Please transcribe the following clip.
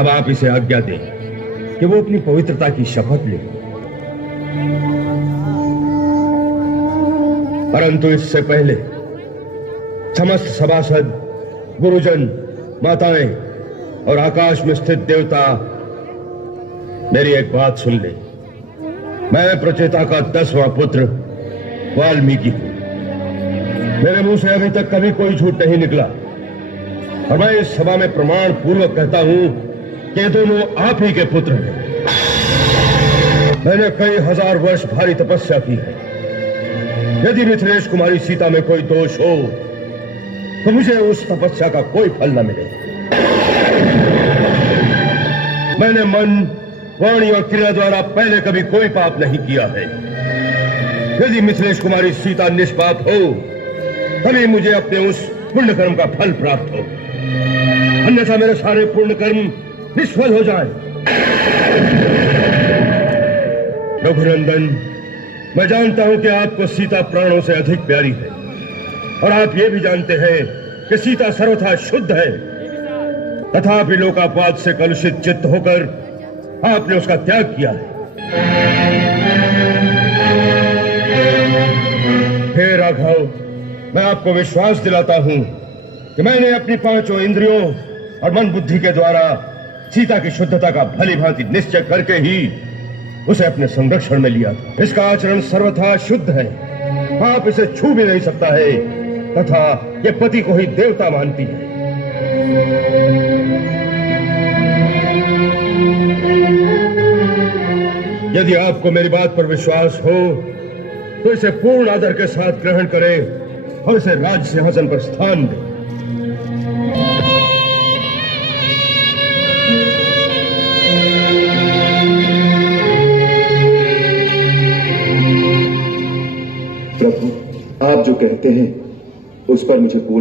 अब आप इसे आज्ञा दें कि वो अपनी पवित्रता की शपथ ले। परंतु इससे पहले समस्त सभासद, गुरुजन, माताएं और आकाश में स्थित देवता मेरी एक बात सुन ले। मैं प्रचेता का 10वां पुत्र वाल्मीकि हूं। मेरे मुंह से अभी तक कभी कोई झूठ नहीं निकला और मैं इस सभा में प्रमाण पूर्वक कहता हूं कि दोनों आप ही के पुत्र हैं। मैंने कई हजार वर्ष भारी तपस्या की है। यदि मिथिलेश कुमारी सीता में कोई दोष हो तो मुझे उस तपस्या का कोई फल न मिले। मैंने मन, वाणी और क्रिया द्वारा पहले कभी कोई पाप नहीं किया है। यदि मिथिलेश कुमारी सीता निष्पाप हो तभी मुझे अपने उस पुण्य कर्म का फल प्राप्त हो, अन्यथा मेरे सारे पुण्य कर्म निष्फल हो जाए। रघुनंदन, मैं जानता हूं कि आपको सीता प्राणों से अधिक प्यारी है और आप ये भी जानते हैं कि सीता सर्वथा शुद्ध है। तथापि लोकापात से कलुषित चित्त होकर आपने उसका त्याग किया है। हे राघव, मैं आपको विश्वास दिलाता हूं कि मैंने अपनी 5 इंद्रियों और मन बुद्धि के द्वारा सीता की शुद्धता का भली भांति निश्चय करके ही उसे अपने संरक्षण में लिया था। इसका आचरण सर्वथा शुद्ध है, आप इसे छू भी नहीं सकता है, तथा ये पति को ही देवता मानती है। यदि आपको मेरी बात पर विश्वास हो तो इसे पूर्ण आदर के साथ ग्रहण करें और इसे राज सिंहासन पर स्थान दें। प्रभु, आप जो कहते हैं उस पर मुझे पूर्ण